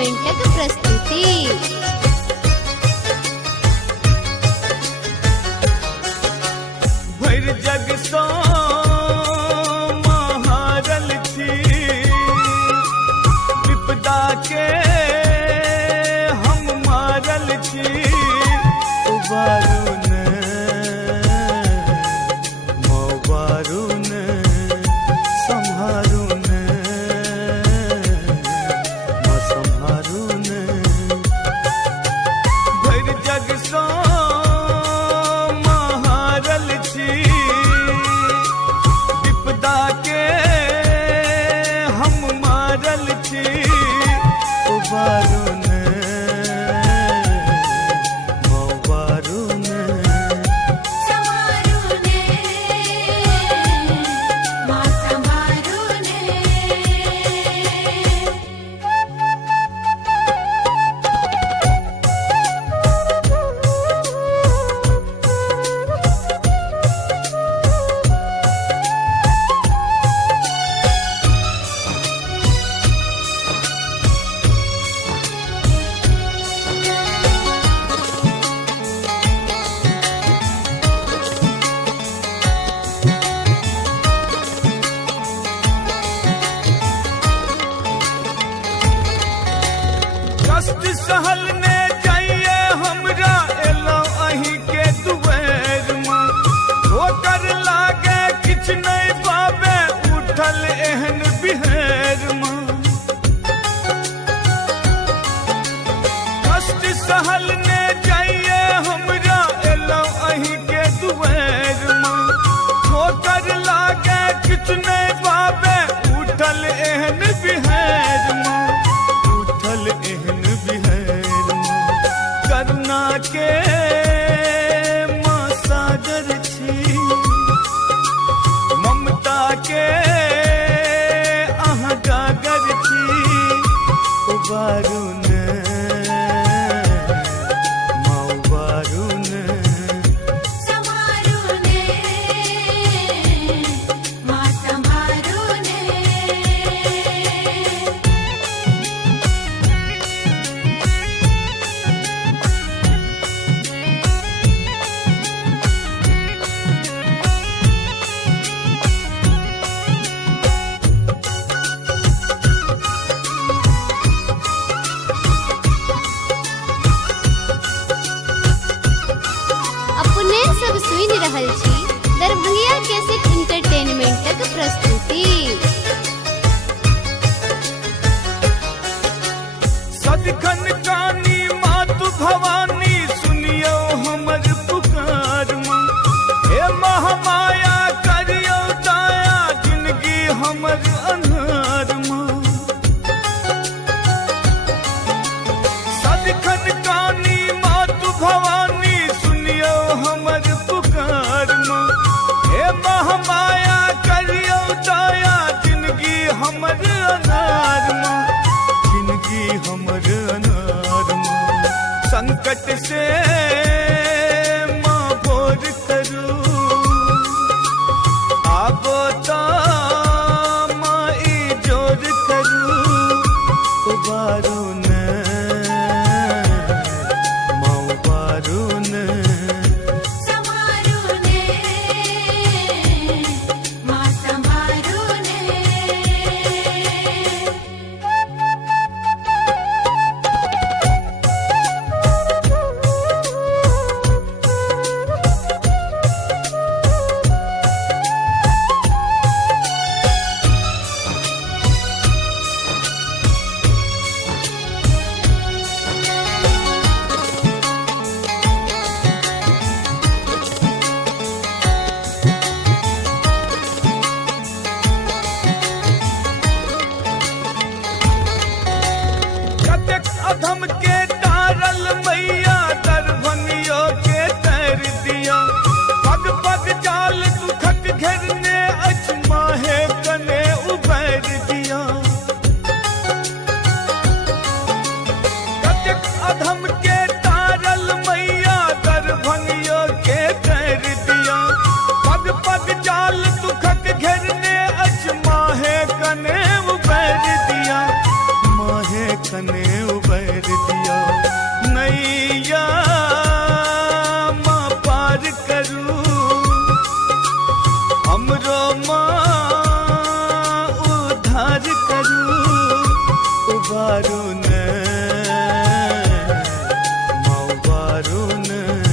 एंटरटेनमेंटक प्रस्तुति। भर जग सो महारल थी विपदा के हम मारल थी उबारून मोबारून संहारून संहारून भर जग सो विपदा के हम मारल थी उबारून मोबारून कष्ट सहल ने जाइए हमरा एलो अही के दुबेर में होकर लागे किछ नहीं पावे उठल एहन बिहेर में कष्ट सहल ने जाइए हमरा एलो अही के दुबेर में होकर लागे किछ नहीं पावे उठल एहन बिहेर में उठल एहन करुणा के माँ सागर छी ममता के अहाँ गागर छी उबारून माँ उबारून अपने सब सुनि रहल छी दरभंगिया कैसेट एंटरटेनमेंटक प्रस्तुति। सदखन कानी मातु भवानी सुनियो हमर पुकार माँ हे महामाया करियो दया जिंदगी हमर अन्हार माँ सदखन कानी मातु भवानी सुनियो हमर पुकार माँ हे महामाया करियो दया जिंदगी हमर अन्हार माँ जिंदगी हमर अनार माँ संकट मन